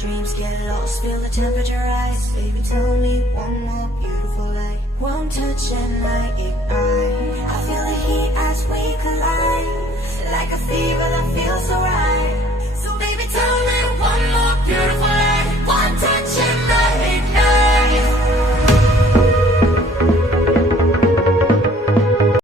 dreams get lost, feel the temperature rise. Baby, tell me one more beautiful lie. One touch and I ignite. I feel the heat as we collide. Like a fever that feels so right.